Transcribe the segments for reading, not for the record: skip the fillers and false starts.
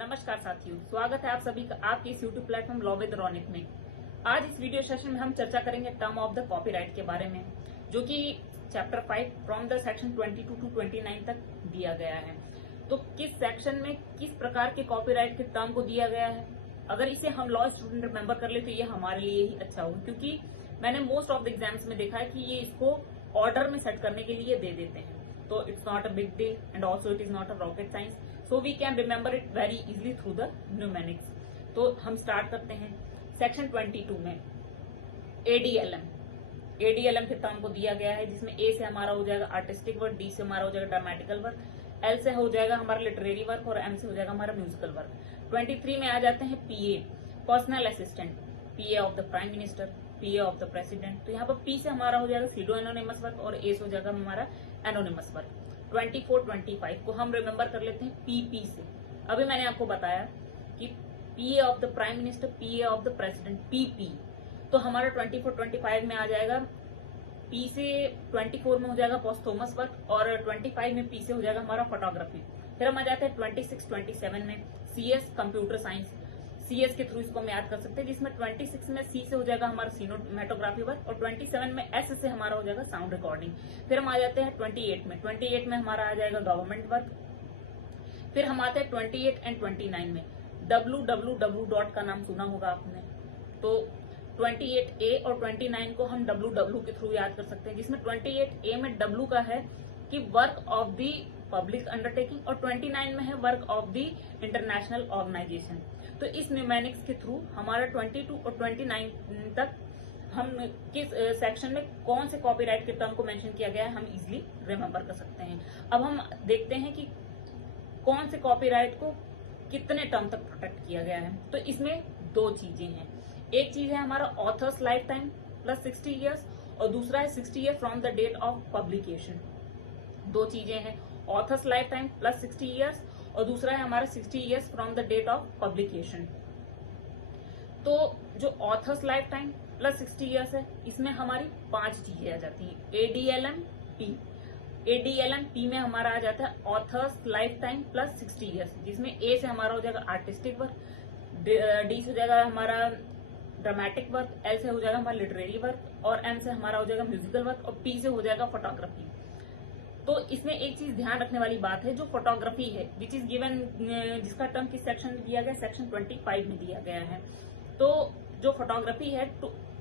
नमस्कार साथियों, स्वागत है आप सभी का आपके इस YouTube platform law with Raunik में। आज इस वीडियो सेशन में हम चर्चा करेंगे टर्म ऑफ द कॉपीराइट के बारे में, जो कि chapter 5 from the section 22 to 29 तक दिया गया है। तो किस सेक्शन में किस प्रकार के कॉपीराइट के टर्म को दिया गया है, अगर इसे हम लॉ स्टूडेंट रिमेम्बर कर ले तो ये हमारे लिए ही अच्छा होगा, क्योंकि मैंने मोस्ट ऑफ द एग्जाम्स में देखा है कि ये इसको ऑर्डर में सेट करने के लिए दे देते हैं। तो it's not a big deal and also it is not a rocket science, so we can remember it very easily through the numerics. तो हम स्टार्ट करते हैं सेक्शन 22 में एडीएलएम के टर्म को दिया गया है, जिसमें ए से हमारा हो जाएगा आर्टिस्टिक वर्क, डी से हमारा हो जाएगा ड्रामेटिकल वर्क, एल से हो जाएगा हमारा लिटरेरी वर्क और एम से हो जाएगा हमारा म्यूजिकल वर्क। 23 में आ जाते हैं PA, personal assistant, PA of the prime minister, PA of the president. तो यहाँ पर पी से हमारा हो जाएगा सीडो एनोनिमस वर्क और ए से हो जाएगा हमारा एनोनिमस वर्क। 24-25 को हम रिमेम्बर कर लेते हैं पीपी से। अभी मैंने आपको बताया कि PA of the prime minister, PA of the president, PP. तो हमारा 24-25 में आ जाएगा पी से 24 में हो जाएगा पोस्थोमस वर्क और 25 में पी से हो जाएगा हमारा फोटोग्राफी। फिर हम आ जाते हैं 26-27 में सीएस कंप्यूटर साइंस, सीएस के थ्रू इसको हम याद कर सकते हैं, जिसमें 26 में सी से हो जाएगा हमारा सिनेमेटोग्राफी वर्क और 27 में एस से हमारा हो जाएगा साउंड रिकॉर्डिंग। फिर हम आ जाते हैं 28 में हमारा आ जाएगा गवर्नमेंट वर्क। फिर हम आते हैं 28 एंड 29 में www का नाम सुना होगा आपने। तो 28A और 29 को हम www के थ्रू याद कर सकते हैं, जिसमें 28A में W का है कि work of the public undertaking और 29 में है work of the international organisation. तो इस न्यूमेरिक्स के थ्रू हमारा 22 और 29 तक हम किस सेक्शन में कौन से कॉपीराइट के टर्म को मेंशन किया गया है हम इजिली रिमेम्बर कर सकते हैं। अब हम देखते हैं कि कौन से कॉपीराइट को कितने टर्म तक प्रोटेक्ट किया गया है। तो इसमें दो चीजें हैं, एक चीज है हमारा author's life time plus 60 years और दूसरा है 60 year from the date of publication. दो चीजें हैं, author's life time plus 60 years और दूसरा है हमारा 60 years from the date of publication. तो जो author's life time plus 60 years है, इसमें हमारी 5 चीजें आ जाती हैं। एडीएलएम पी में हमारा आ जाता है authors life time plus 60 years, जिसमें ए से हमारा हो जाएगा आर्टिस्टिक वर्क, डी से हो जाएगा हमारा ड्रामेटिक वर्क, एल से हो जाएगा हमारा लिटरेरी वर्क और एम से हमारा हो जाएगा म्यूजिकल वर्क और पी से हो जाएगा फोटोग्राफी। तो इसमें एक चीज ध्यान रखने वाली बात है, जो फोटोग्राफी है विच इज गिवन, जिसका टर्म किस सेक्शन में दिया गया, सेक्शन 25 में दिया गया है। तो जो फोटोग्राफी है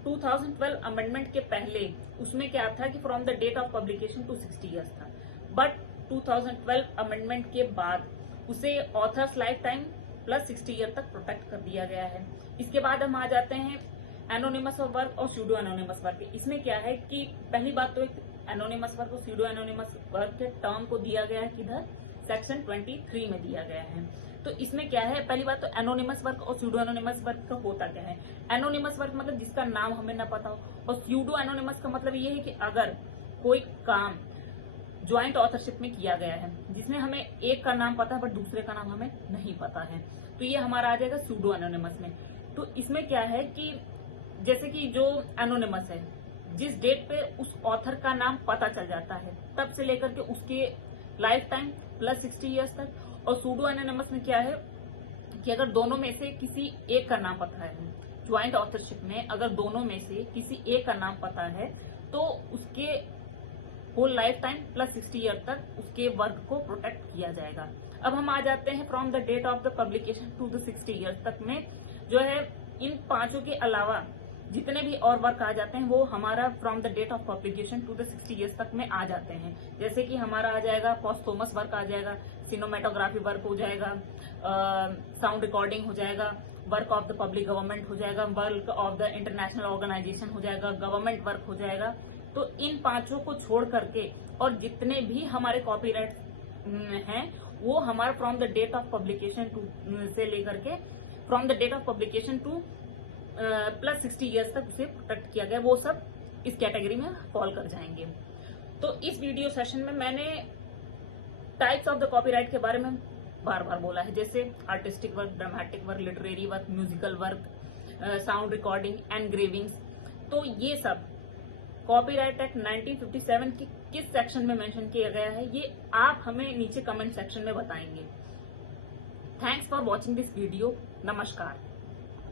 2012 अमेंडमेंट के पहले उसमें क्या था कि from the date of publication to 60 years था, बट 2012 अमेंडमेंट के बाद उसे author's life time plus 60 year तक प्रोटेक्ट कर दिया गया है। इसके बाद हम आ जाते हैं एनोनिमस वर्क और स्यूडो एनोनिमस वर्क। इसमें क्या है कि पहली बात तो एक एनोनिमस वर्क और स्यूडो एनोनिमस वर्क के टर्म को दिया गया है किधर, सेक्शन 23 में दिया गया है। तो इसमें क्या है, पहली बात तो एनोनिमस वर्क और स्यूडो एनोनिमस वर्क का होता क्या है। एनोनिमस वर्क मतलब जिसका नाम हमें न पता हो, और स्यूडो एनोनिमस का मतलब ये है कि अगर कोई काम ज्वाइंट ऑथरशिप में किया गया है, जिसमें हमें एक का नाम पता है बट दूसरे का नाम हमें नहीं पता है, तो ये हमारा आ जाएगा स्यूडो एनोनिमस में। तो इसमें क्या है कि जैसे कि जो एनोनिमस है, जिस डेट पे उस ऑथर का नाम पता चल जाता है तब से लेकर के उसके लाइफ टाइम प्लस 60 ईयर्स तक। और सूडो एनोनिमस में क्या है कि अगर दोनों में से किसी एक का नाम पता है, ज्वाइंट ऑथरशिप में अगर दोनों में से किसी एक का नाम पता है तो उसके whole life time plus 60 year तक उसके वर्क को प्रोटेक्ट किया जाएगा। अब हम आ जाते हैं from the date of the publication to the 60 years तक में, जो है इन पांचों के अलावा जितने भी और वर्क आ जाते हैं वो हमारा from the date of publication to the 60 years तक में आ जाते हैं। जैसे कि हमारा आ जाएगा पोस्थोमस वर्क आ जाएगा, सिनेमेटोग्राफी वर्क हो जाएगा, साउंड रिकॉर्डिंग हो जाएगा, work of the public government हो जाएगा, work of the international organisation हो जाएगा, गवर्नमेंट वर्क हो जाएगा। तो इन पांचों को छोड़ करके और जितने भी हमारे कॉपीराइट हैं वो हमारा from the date of publication to से लेकर के from the date of publication to plus 60 years तक उसे प्रोटेक्ट किया गया, वो सब इस कैटेगरी में फॉल कर जाएंगे। तो इस वीडियो सेशन में मैंने टाइप्स ऑफ द कॉपीराइट के बारे में बार बार बोला है, जैसे artistic work, dramatic work, literary work, musical work, sound recording, engravings. तो ये सब कॉपीराइट एक्ट 1957 की किस सेक्शन में मेंशन किया गया है ये आप हमें नीचे कमेंट सेक्शन में बताएंगे। Thanks for watching this video. नमस्कार।